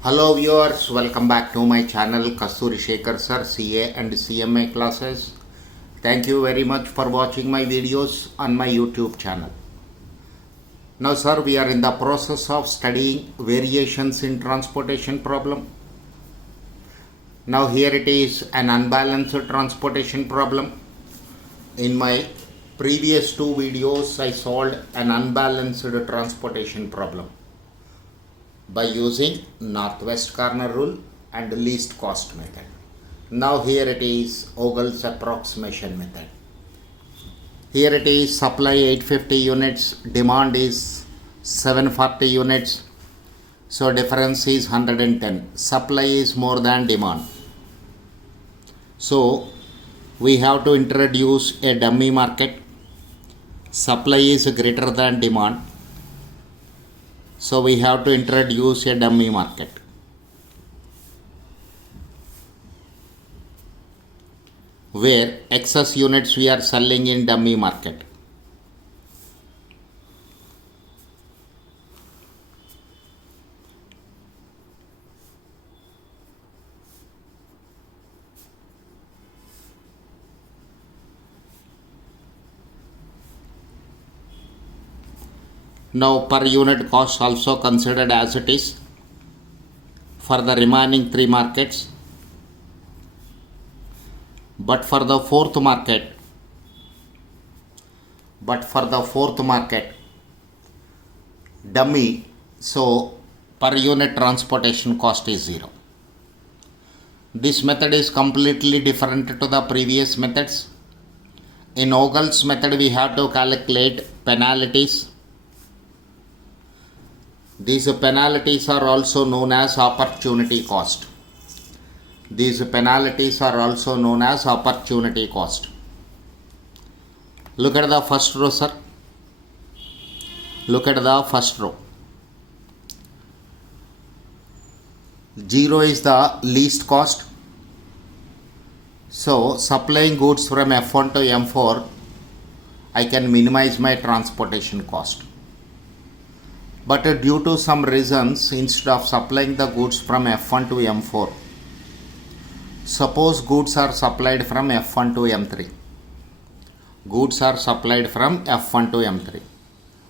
Hello viewers, welcome back to my channel Kasturi Sekhar sir, CA and CMA classes. Thank you very much for watching my videos on my YouTube channel. Now sir, we are in the process of studying variations in transportation problem. Now here it is an unbalanced transportation problem. In my previous two videos, I solved an unbalanced transportation problem by using northwest corner rule and least cost method. Now here it is VOGEL'S approximation method. Here it is supply 850 units, demand is 740 units. So difference is 110. Supply is more than demand. So we have to introduce a dummy market. Supply is greater than demand. So we have to introduce a dummy market. Where excess units we are selling in dummy market. Now per unit cost also considered as it is for the remaining three markets. But for the fourth market, dummy, so per unit transportation cost is 0. This method is completely different to the previous methods. In VOGEL'S method we have to calculate penalties. These penalties are also known as opportunity cost. Look at the first row, sir. Look at the first row. 0 is the least cost. So supplying goods from F1 to M4, I can minimize my transportation cost. But due to some reasons, instead of supplying the goods from F1 to M4, suppose goods are supplied from F1 to M3.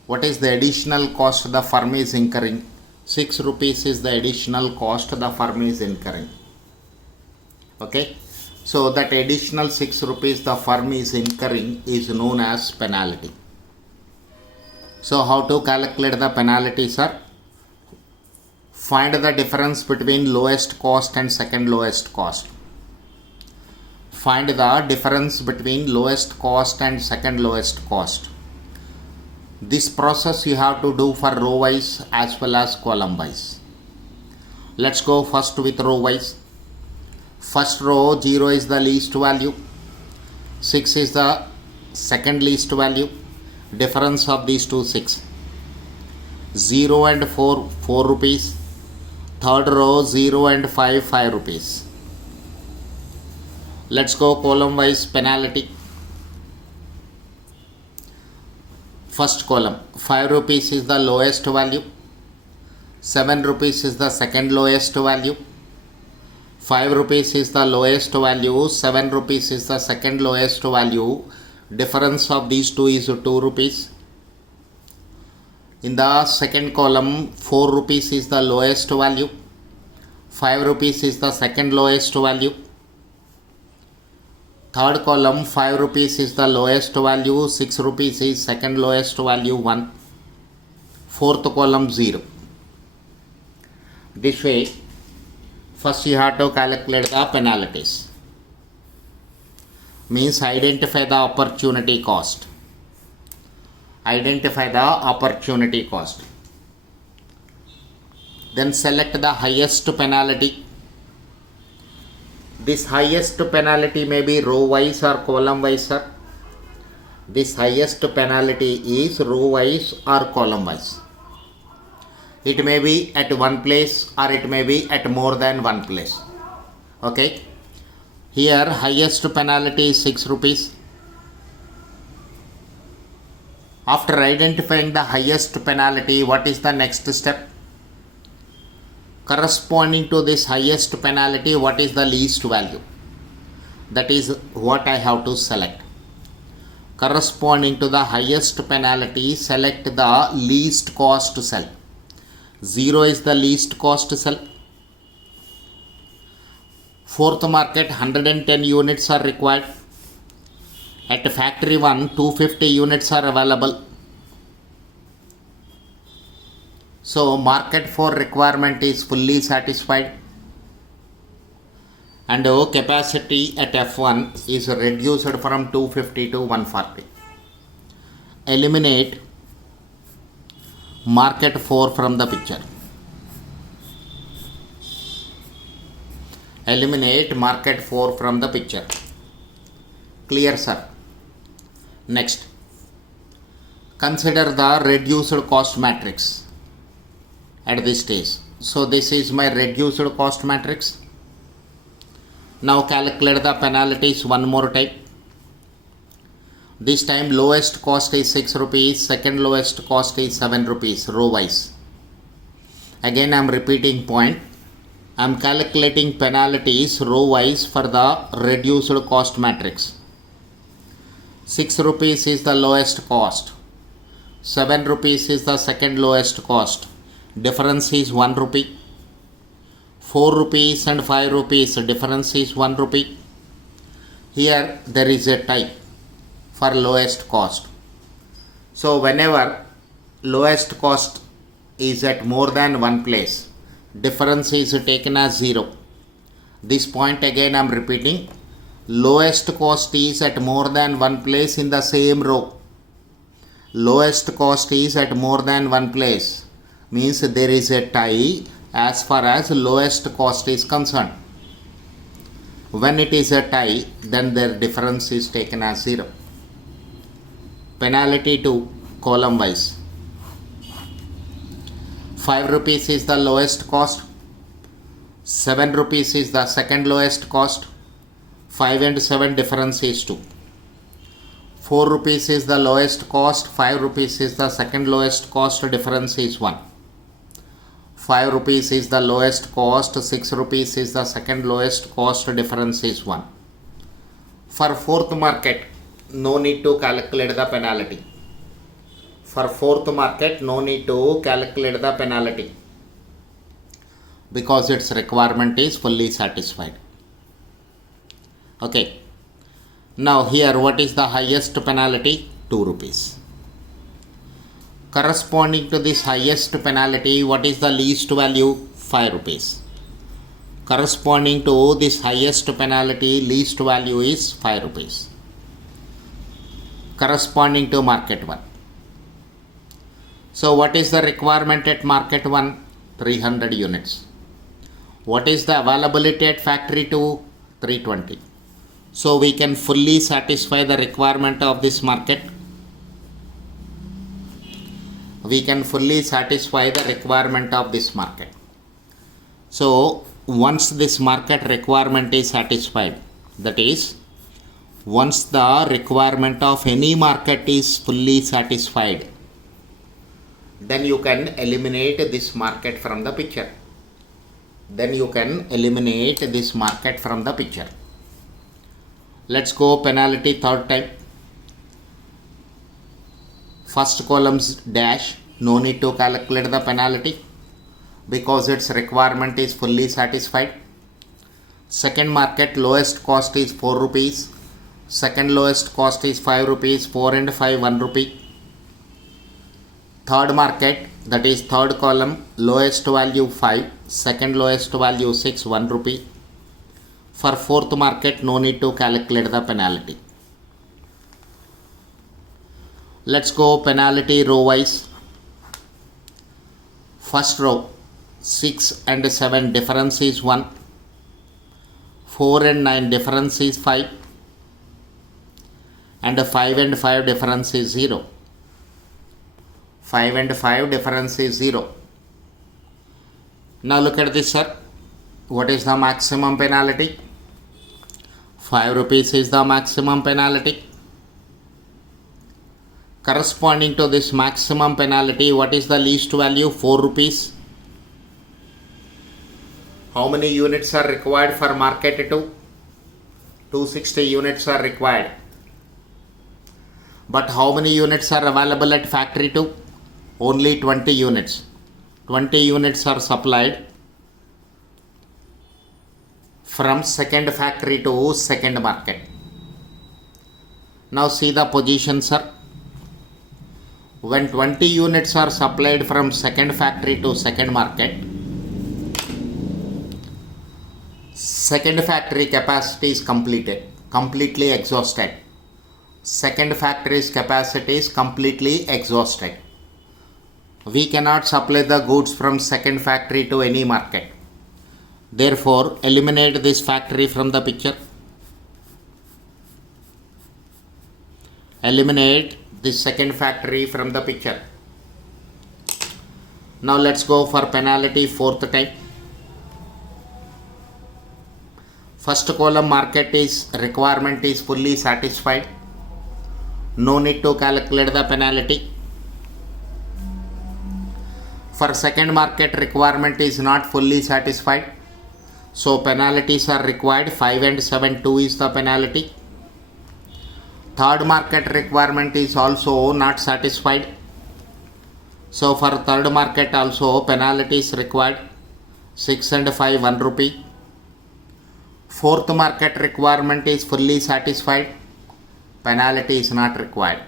What is the additional cost the firm is incurring? 6 rupees is the additional cost the firm is incurring. Okay. So that additional 6 rupees the firm is incurring is known as penalty. So how to calculate the penalty, sir? Find the difference between lowest cost and second lowest cost. This process you have to do for row wise as well as column wise. Let's go first with row wise. First row, 0 is the least value, 6 is the second least value. Difference of these two 6. 0 and 4 rupees. Third row 0 and 5 rupees. Let's go column wise penalty. First column, 5 rupees is the lowest value, 7 rupees is the second lowest value, 5 rupees is the lowest value, 7 rupees is the second lowest value. Difference of these two is 2 rupees. In the second column, 4 rupees is the lowest value, 5 rupees is the second lowest value. Third column, 5 rupees is the lowest value, 6 rupees is second lowest value, 1. Fourth column, 0. This way, first you have to calculate the penalties. Means identify the opportunity cost. Then select the highest penalty. This highest penalty may be row wise or column wise, sir. This highest penalty is row wise or column wise. It may be at one place or it may be at more than one place. Okay. Here highest penalty is 6 rupees. After identifying the highest penalty, what is the next step? Corresponding to this highest penalty, what is the least value? That is what I have to select. Corresponding to the highest penalty, select the least cost cell. 0 is the least cost cell. Fourth market, 110 units are required. At factory 1, 250 units are available. So market 4 requirement is fully satisfied. And capacity at F1 is reduced from 250 to 140. Eliminate market 4 from the picture. Eliminate market 4 from the picture. Clear, sir? Next, consider the reduced cost matrix at this stage. So this is my reduced cost matrix. Now calculate the penalties one more time. This time lowest cost is 6 rupees, second lowest cost is 7 rupees, row wise. Again I am repeating point. I am calculating penalties row wise for the reduced cost matrix. 6 rupees is the lowest cost. 7 rupees is the second lowest cost. Difference is 1 rupee. 4 rupees and 5 rupees, difference is 1 rupee. Here there is a tie for lowest cost. So whenever lowest cost is at more than one place, difference is taken as 0. This point again I am repeating. Lowest cost is at more than one place in the same row. Lowest cost is at more than one place means there is a tie as far as lowest cost is concerned. When it is a tie, then their difference is taken as 0. Penalty to column wise. 5 rupees is the lowest cost. 7 rupees is the second lowest cost. 5 and 7 difference is 2. 4 rupees is the lowest cost. 5 rupees is the second lowest cost. Difference is 1. 5 rupees is the lowest cost, 6 rupees is the second lowest cost, difference is 1. For fourth market, no need to calculate the penalty. For fourth market, no need to calculate the penalty because its requirement is fully satisfied. Okay. Now here what is the highest penalty? 2 rupees. Corresponding to this highest penalty, what is the least value? 5 rupees. Corresponding to this highest penalty, least value is 5 rupees. Corresponding to market 1. So what is the requirement at market 1? 300 units. What is the availability at factory 2? 320. So we can fully satisfy the requirement of this market. We can fully satisfy the requirement of this market. So once this market requirement is satisfied, that is, once the requirement of any market is fully satisfied, then you can eliminate this market from the picture. Then you can eliminate this market from the picture. Let's go penalty third time. First column's dash, no need to calculate the penalty because its requirement is fully satisfied. Second market, lowest cost is 4 rupees. Second lowest cost is 5 rupees. 4 and 5, 1 rupee. Third market, that is third column, lowest value 5. Second lowest value 6, 1 rupee. For fourth market, no need to calculate the penalty. Let's go penalty row wise. First row, 6 and 7 difference is 1. 4 and 9 difference is 5. And 5 and 5 difference is 0. 5 and 5 difference is 0. Now look at this, sir. What is the maximum penalty? 5 rupees is the maximum penalty. Corresponding to this maximum penalty, what is the least value? 4 rupees. How many units are required for market 2? 260 units are required. But how many units are available at factory 2? Only 20 units. 20 units are supplied from second factory to second market. Now see the position, sir. When 20 units are supplied from second factory to second market, second factory capacity is completely exhausted. Second factory's capacity is completely exhausted. We cannot supply the goods from second factory to any market. Therefore, eliminate this factory from the picture. Eliminate this second factory from the picture. Now let's go for penalty fourth type. First column market is requirement is fully satisfied. No need to calculate the penalty. For second market requirement is not fully satisfied. So penalties are required. 5 and 7, 2 is the penalty. Third market requirement is also not satisfied. So for third market also penalty is required. 6 and 5, 1 rupee. Fourth market requirement is fully satisfied. Penalty is not required.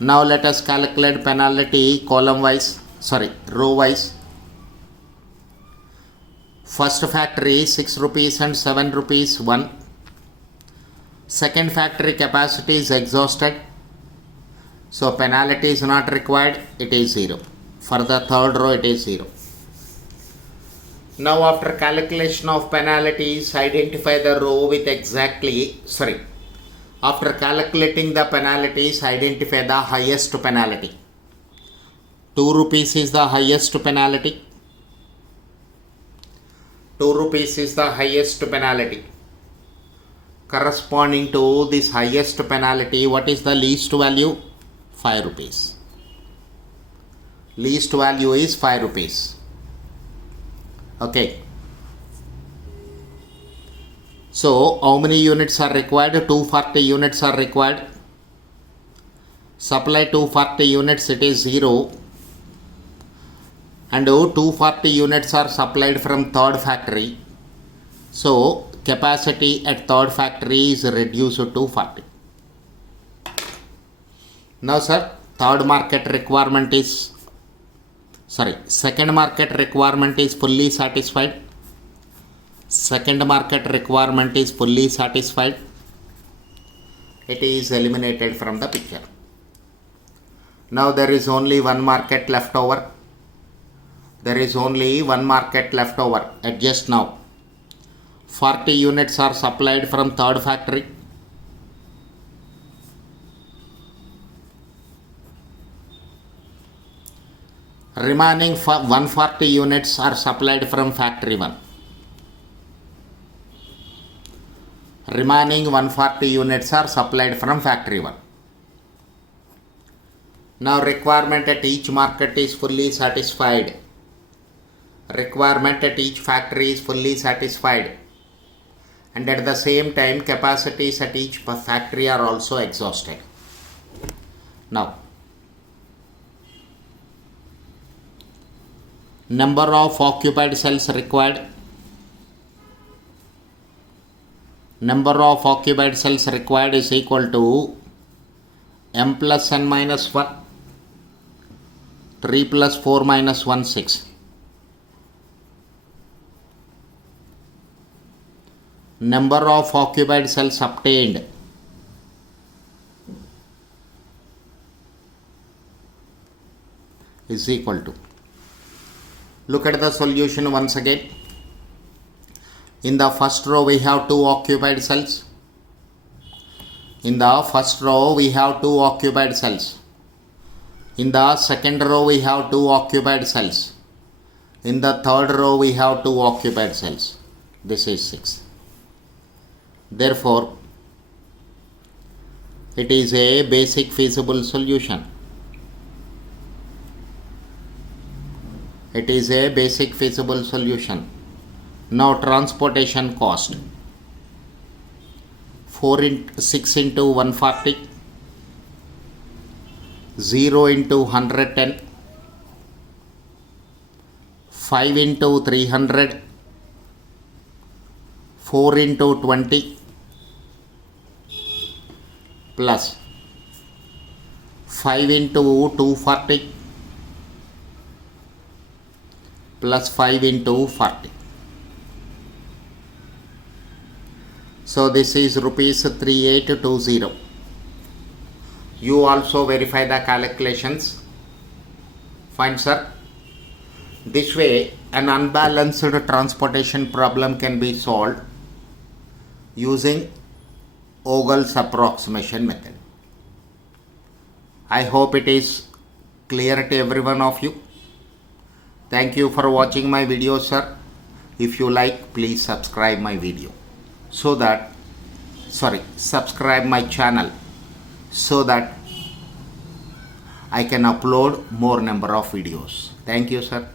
Now let us calculate penalty row wise. First factory 6 rupees and 7 rupees 1. Second factory capacity is exhausted. So penalty is not required. It is 0. For the third row it is 0. Now after calculation of penalties, identify the row with after calculating the penalties, identify the highest penalty. 2 rupees is the highest penalty. 2 rupees is the highest penalty. Corresponding to this highest penalty, what is the least value? 5 rupees. Least value is 5 rupees. Okay. So how many units are required? 240 units are required. Supply 240 units, it is 0. And 240 units are supplied from third factory. So capacity at third factory is reduced to 40. Now sir, second market requirement is fully satisfied. Second market requirement is fully satisfied. It is eliminated from the picture. Now there is only one market left over. Adjust now. 40 units are supplied from third factory. Remaining 140 units are supplied from factory 1. Remaining 140 units are supplied from factory 1. Now requirement at each market is fully satisfied. Requirement at each factory is fully satisfied. And at the same time capacities at each factory are also exhausted. Now number of occupied cells required. Number of occupied cells required is equal to m plus n minus 1, 3 plus 4 minus 1, 6. Number of occupied cells obtained is equal to. Look at the solution once again. In the first row we have 2 occupied cells. In the first row we have 2 occupied cells. In the second row we have 2 occupied cells. In the third row we have 2 occupied cells. This is 6. Therefore, it is a basic feasible solution. It is a basic feasible solution. Now transportation cost. 6 into 140, 0 into 110, 5 into 300, 4 into 20, plus 5 into 240, plus 5 into 40. So this is rupees 3820. You also verify the calculations. Fine, sir. This way, an unbalanced transportation problem can be solved using VOGEL'S approximation method. I hope it is clear to every one of you. Thank you for watching my video, sir. If you like, please subscribe my video subscribe my channel so that I can upload more number of videos. Thank you, sir.